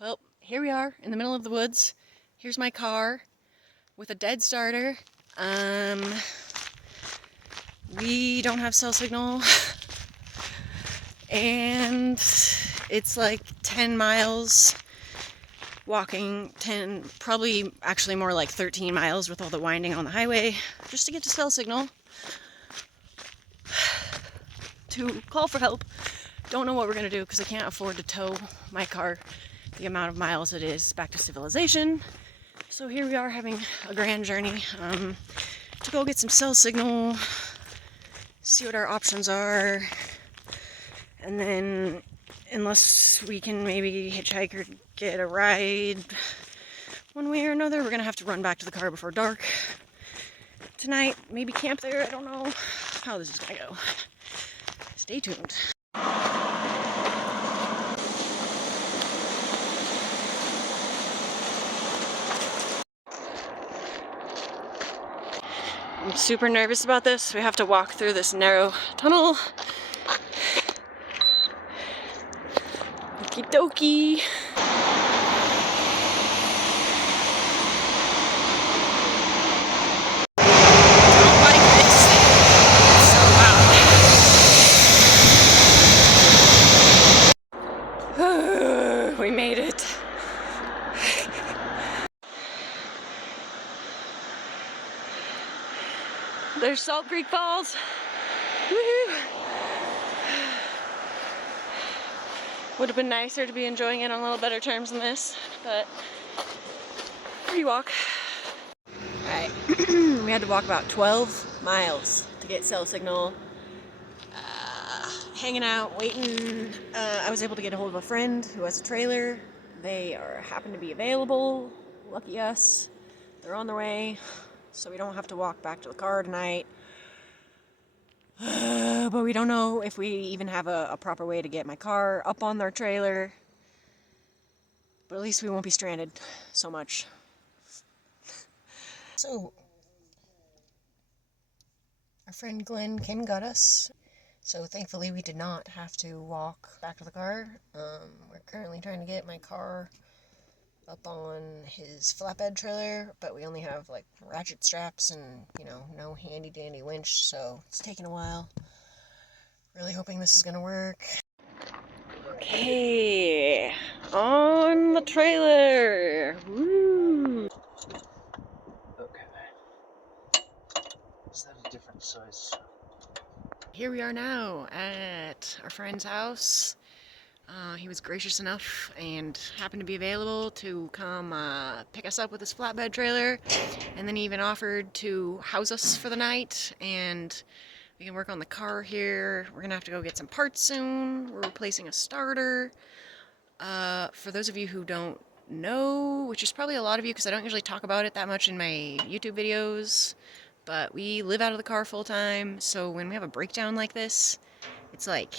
Well, here we are in the middle of the woods. Here's my car with a dead starter. We don't have cell signal and it's like 10 miles walking, probably actually more like 13 miles with all the winding on the highway just to get to cell signal to call for help. Don't know what we're gonna do because I can't afford to tow my car the amount of miles it is back to civilization. So here we are having a grand journey to go get some cell signal, see what our options are, and then unless we can maybe hitchhike or get a ride one way or another, we're gonna have to run back to the car before dark tonight, maybe camp there. I don't know how this is gonna go. Stay tuned. I'm super nervous about this. We have to walk through this narrow tunnel. Okie dokie. Don't like this. It's so loud. We made it. There's Salt Creek Falls. Woohoo! Would have been nicer to be enjoying it on a little better terms than this, but free walk. Alright, we had to walk about 12 miles to get cell signal. Hanging out, waiting. I was able to get a hold of a friend who has a trailer. They happen to be available. Lucky us. They're on their way, so we don't have to walk back to the car tonight. But we don't know if we even have a proper way to get my car up on their trailer. But at least we won't be stranded so much. So, our friend Glenn came and got us. So thankfully we did not have to walk back to the car. We're currently trying to get my car up on his flatbed trailer, but we only have like ratchet straps and, you know, no handy dandy winch, so it's taking a while. Really hoping this is gonna work. Okay, on the trailer. Woo! Okay. Is that a different size? Here we are now at our friend's house. He was gracious enough and happened to be available to come pick us up with his flatbed trailer, and then he even offered to house us for the night, and we can work on the car here. We're gonna have to go get some parts soon. We're replacing a starter. For those of you who don't know, which is probably a lot of you because I don't usually talk about it that much in my YouTube videos, but we live out of the car full time, so when we have a breakdown like this, it's like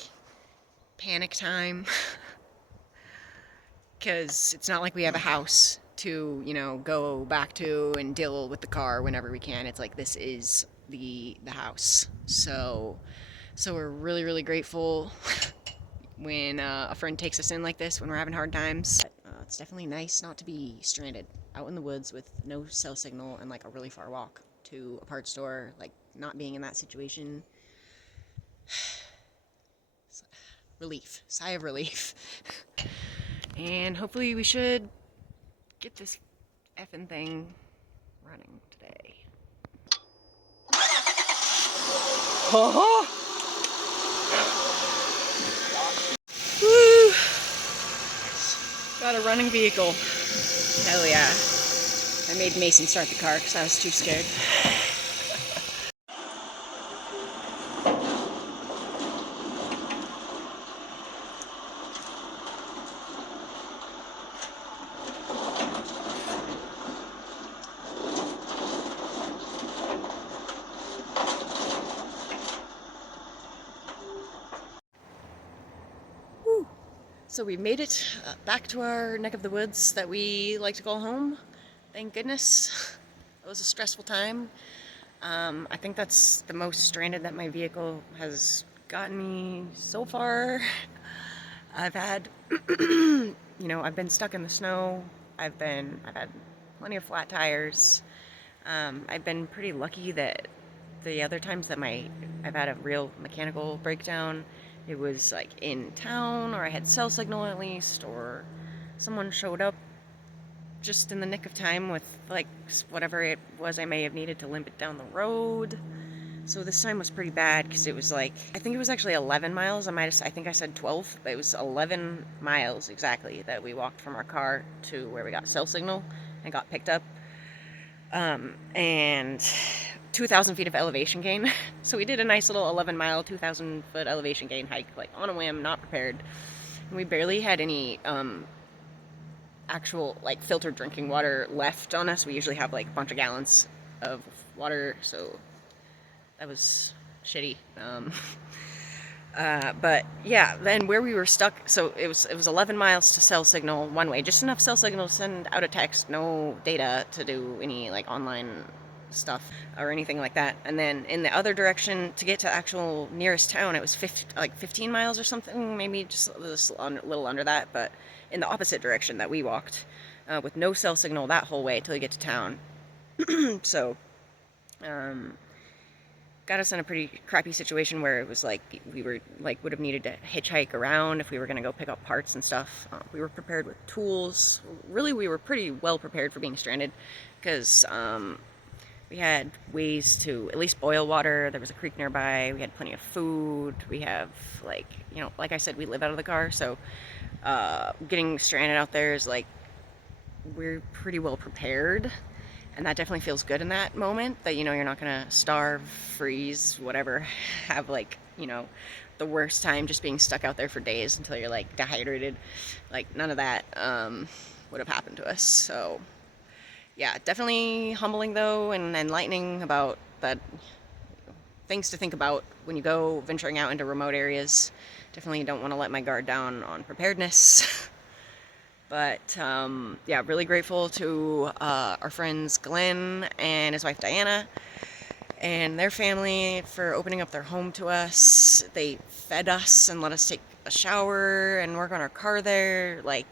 panic time. Because it's not like we have a house to, you know, go back to and deal with the car whenever we can. It's like this is the house. So we're really, really grateful when a friend takes us in like this when we're having hard times. It's definitely nice not to be stranded out in the woods with no cell signal and like a really far walk to a parts store. Like not being in that situation. Relief. Sigh of relief. And hopefully we should get this effing thing running today. Oh! Woo! Got a running vehicle. Hell yeah. I made Mason start the car because I was too scared. So we made it back to our neck of the woods that we like to call home. Thank goodness. It was a stressful time. I think that's the most stranded that my vehicle has gotten me so far. I've had, you know, I've been stuck in the snow. I've had plenty of flat tires. I've been pretty lucky that the other times that I've had a real mechanical breakdown, it was like in town, or I had cell signal at least, or someone showed up just in the nick of time with like whatever it was I may have needed to limp it down the road. So this time was pretty bad because it was like, I think it was actually 11 miles. I think I said 12, but it was 11 miles exactly that we walked from our car to where we got cell signal and got picked up. And 2,000 feet of elevation gain. So we did a nice little 11-mile, 2,000 foot elevation gain hike, like on a whim, not prepared. And we barely had any actual like filtered drinking water left on us. We usually have like a bunch of gallons of water, so that was shitty. But yeah, then where we were stuck, so it was 11 miles to cell signal one way, just enough cell signal to send out a text, no data to do any like online stuff or anything like that. And then in the other direction to get to actual nearest town, it was 15 miles or something, maybe just a little under that, but in the opposite direction that we walked, with no cell signal that whole way till you get to town. So got us in a pretty crappy situation where it was like we were like would have needed to hitchhike around if we were going to go pick up parts and stuff. We were prepared with tools. Really, we were pretty well prepared for being stranded because we had ways to at least boil water. There was a creek nearby. We had plenty of food. We have like, you know, like I said, we live out of the car, so getting stranded out there is like we're pretty well prepared. And that definitely feels good in that moment, that, you know, you're not gonna starve, freeze, whatever, have like, you know, the worst time just being stuck out there for days until you're like dehydrated. Like none of that would have happened to us. So yeah, definitely humbling though, and enlightening about that, things to think about when you go venturing out into remote areas. Definitely don't want to let my guard down on preparedness. But yeah, really grateful to our friends Glenn and his wife Diana and their family for opening up their home to us. They fed us and let us take a shower and work on our car there. Like,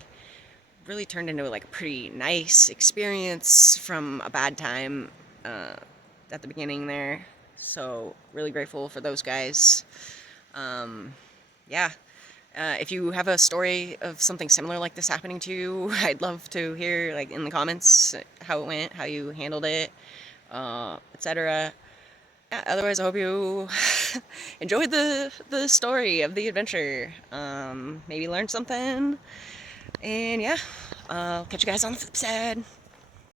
really turned into like a pretty nice experience from a bad time at the beginning there. So really grateful for those guys. Yeah. If you have a story of something similar like this happening to you, I'd love to hear, like, in the comments how it went, how you handled it, etc. Yeah, otherwise, I hope you enjoyed the story of the adventure. Maybe learned something. And yeah, I'll catch you guys on the flip side.